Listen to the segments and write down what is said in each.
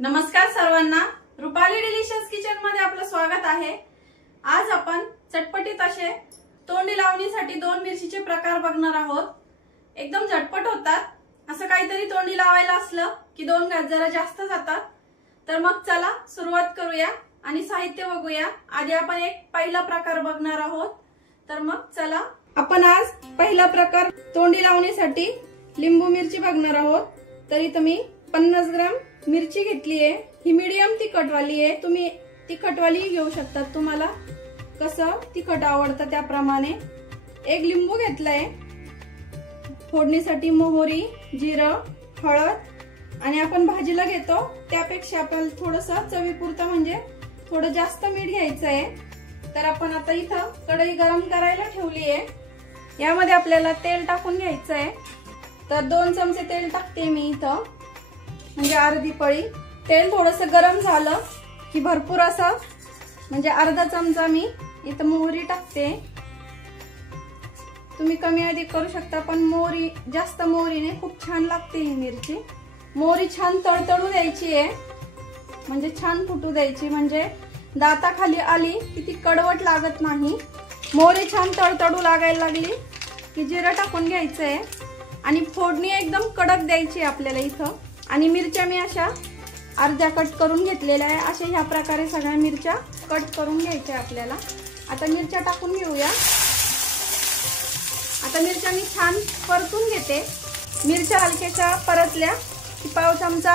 नमस्कार सर्वांना, Rupali delicious kitchen मध्ये आपलं स्वागत आहे। आज आपण चटपटीत असे तोंडी लावणीसाठी 2 मिरचीचे प्रकार बघणार आहोत। एकदम झटपट होतात। असं काहीतरी तोंडी लावायला असलं की 2 घास जरा जास्त जातात। तर मग चला सुरुवात करूया आणि साहित्य बघूया। आधी आपण एक पहिला प्रकार बघणार आहोत। तर मग चला आपण आज पहिला प्रकार तोंडी लावणीसाठी लिंबू मिरची बघणार आहोत। तर इथे मी 50 ग्रॅम मिरची घेतली आहे। ही मीडियम तिखटवाली आहे। तुम्ही तिखटवाली घेऊ शकता, तुम्हाला कसं तिखट आवडतं त्याप्रमाणे। एक लिंबू घेतलाय। फोडणीसाठी मोहरी, जिरं, हळद आणि आपण भाजीला घेतो त्यापेक्षा आपण थोडंसं चवीपुरतं म्हणजे थोडं जास्त मीठ घ्यायचं आहे। तर आपण आता इथं कढई गरम करायला ठेवली आहे। यामध्ये आपल्याला तेल टाकून घ्यायचं आहे। तर 2 चमचे तेल टाकते मी इथं, म्हणजे अर्धी पळी। तेल थोडंसं गरम झालं की भरपूर असं म्हणजे अर्धा चमचा मी इथं मोहरी टाकते। तुम्ही कमी अधिक करू शकता, पण मोहरी जास्त मोहरीने खूप छान लागते ही मिरची। मोहरी छान तडतडू द्यायची आहे, म्हणजे छान फुटू द्यायची, म्हणजे दाताखाली आली की ती कडवट लागत नाही। मोहरी छान तडतडू लागायला लागली की जिरं टाकून घ्यायचंय आणि फोडणी एकदम कडक द्यायची आपल्याला इथं। आणि मिरच्या मी अशा अर्ध्या कट करून घेतलेल्या आहे। अशा ह्या प्रकारे सगळ्या मिरच्या कट करून घ्यायच्या आपल्याला। आता मिरच्या टाकून घेऊया। आता मिरच्या मी छान परतून घेते। मिरच्या हलक्याशा परतल्या की पाव चमचा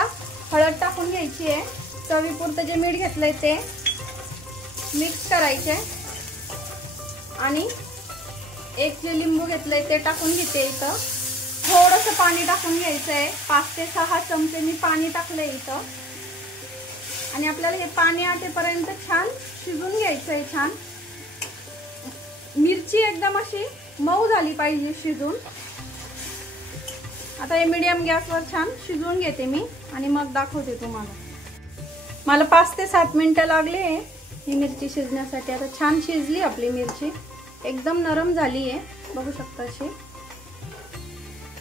हळद टाकून घ्यायची आहे। चवीपुरतं जे मीठ घेतलंय ते मिक्स करायचे आणि एक जे लिंबू घेतलंय ते टाकून घेते इथं। थोडंसं पाणी टाकून घ्यायचं आहे। 5 ते 6 चमचे मी पाणी टाकलंय इथं आणि आपल्याला हे पाणी आटेपर्यंत छान शिजून घ्यायचं आहे। छान मिरची एकदम अशी मऊ झाली पाहिजे शिजून। आता हे मीडियम गॅसवर छान शिजवून घेते मी आणि मग दाखवते तुम्हाला। मला 5 ते 7 मिनिटं लागले ही मिरची शिजण्यासाठी। आता छान शिजली आपली मिरची, एकदम नरम झाली आहे, बघू शकता। अशी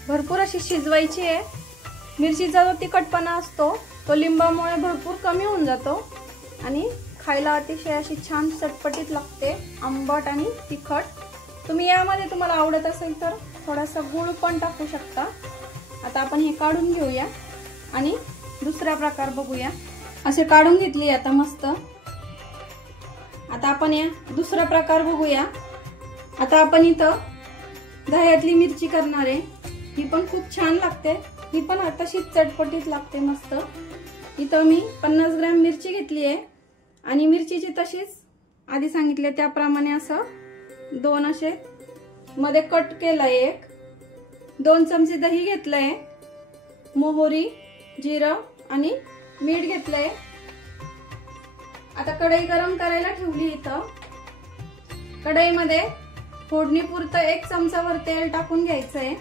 भरपूर अशी शिजवायची आहे। मिरचीचा जो तिखटपणा असतो तो लिंबामुळे भरपूर कमी होऊन जातो आणि खायला अतिशय अशी छान चटपटीत लागते, आंबट आणि तिखट। तुम्ही यामध्ये तुम्हाला आवडत असेल तर थोडासा गूळ पण टाकू शकता। आता आपण हे काढून घेऊया आणि दुसरा प्रकार बघूया। असे काढून घेतली आता मस्त। आता आपण या दुसरा प्रकार बघूया। आता आपण इथं दह्यातली मिरची करणार आहे। ही पण खूप छान लागते, ही पण तशीच चटपटीत लागते मस्त। इथं मी 50 ग्रॅम मिरची घेतली आहे आणि मिरचीची तशीच आधी सांगितले त्याप्रमाणे असं 2 असे मध्ये कट केलंय। एक 2 चमचे दही घेतलंय, मोहरी, जिरं आणि मीठ घेतलंय। आता कढई गरम करायला ठेवली इथं। कढईमध्ये फोडणीपुरतं 1 चमचावर तेल टाकून घ्यायचंय।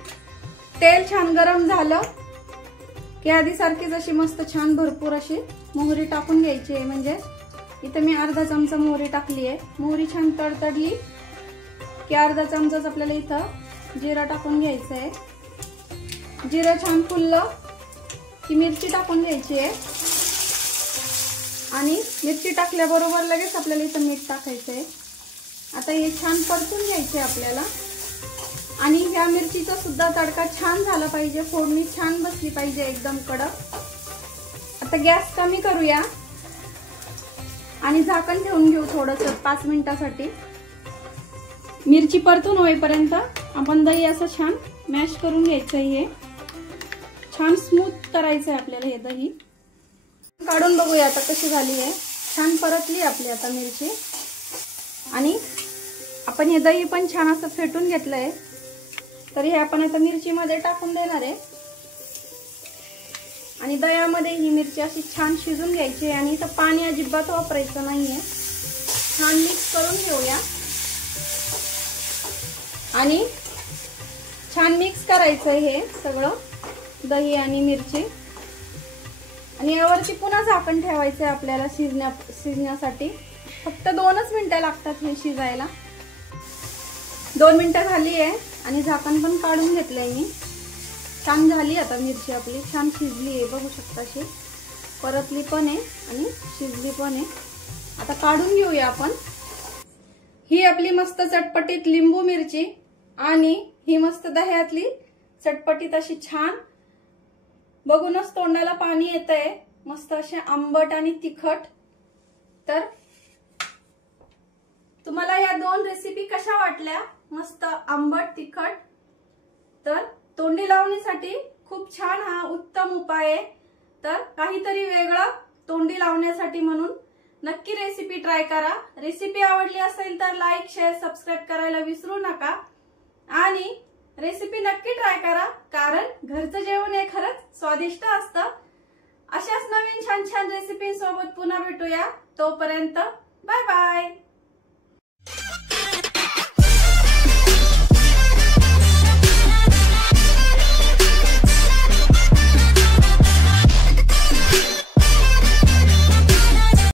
तेल छान गरम झालं की आधी सारखीच अशी मस्त छान भरपूर अशी मोहरी टाकून घ्यायची आहे। म्हणजे इथे मी अर्धा चमचा मोहरी टाकली आहे। मोहरी छान तडतडली की अर्धा चमचाच आपल्याला इथं जिरं टाकून घ्यायचं आहे। जिरं छान फुललं की मिरची टाकून घ्यायची आहे आणि मिरची टाकल्याबरोबर लगेच आपल्याला इथं मीठ टाकायचं आहे। आता हे छान परतून घ्यायचे आपल्याला आणि ह्या मिरचीचा सुद्धा तडका छान झाला पाहिजे, फोडणी छान बसली पाहिजे एकदम कडक। आता गॅस कमी करूया आणि झाकण ठेवून घेऊ थोडंसं 5 मिनिटांसाठी। मिरची परतून होईपर्यंत आपण दही असं छान मॅश करून घ्यायचं आहे। छान स्मूथ करायचं आहे आपल्याला हे दही। काढून बघूया आता कशी झाली आहे। छान परतली आपली आता मिरची आणि आपण हे दही पण छान असं फेटून घेतलंय। तर हे आपण आता मिरची मध्ये टाकून देणार आहे आणि दह्यामध्ये ही मिरची अशी छान शिजून घ्यायची आणि इथं पाणी अजिबात वापरायचं नाहीये। छान मिक्स करून घेऊया आणि छान मिक्स करायचंय हे सगळं दही आणि मिरची। आणि यावरती पुन्हा झाकण ठेवायचंय आपल्याला शिजण्यासाठी। फक्त 2च मिनिटं लागतात हे शिजायला। 2 मिनिटं झाली आहे आणि झाकण पण काढून घेतलंय मी। छान झाली आता मिरची आपली, छान शिजली आहे, बघू शकता अशी। परतली पण आहे आणि शिजली पण आहे। आता काढून घेऊया आपण। ही आपली मस्त चटपटीत लिंबू मिरची आणि ही मस्त दह्यातली चटपटीत अशी छान, बघूनच तोंडाला पाणी येतंय, मस्त असे आंबट आणि तिखट। तर तुम्हाला या दोन रेसिपी कशा वाटल्या? मस्त आंबट तिखट। तर तोंडी लावणीसाठी खूप छान हा उत्तम उपाय आहे। तर काहीतरी वेगळं तोंडी लावण्यासाठी म्हणून नक्की रेसिपी ट्राय करा। रेसिपी आवडली असेल तर लाईक, शेअर, सबस्क्राईब करायला विसरू नका आणि रेसिपी नक्की ट्राय करा, कारण घरचं जेवण हे खरंच स्वादिष्ट असतं। अशाच नवीन छान छान रेसिपींसोबत पुन्हा भेटूया। तोपर्यंत बाय बाय।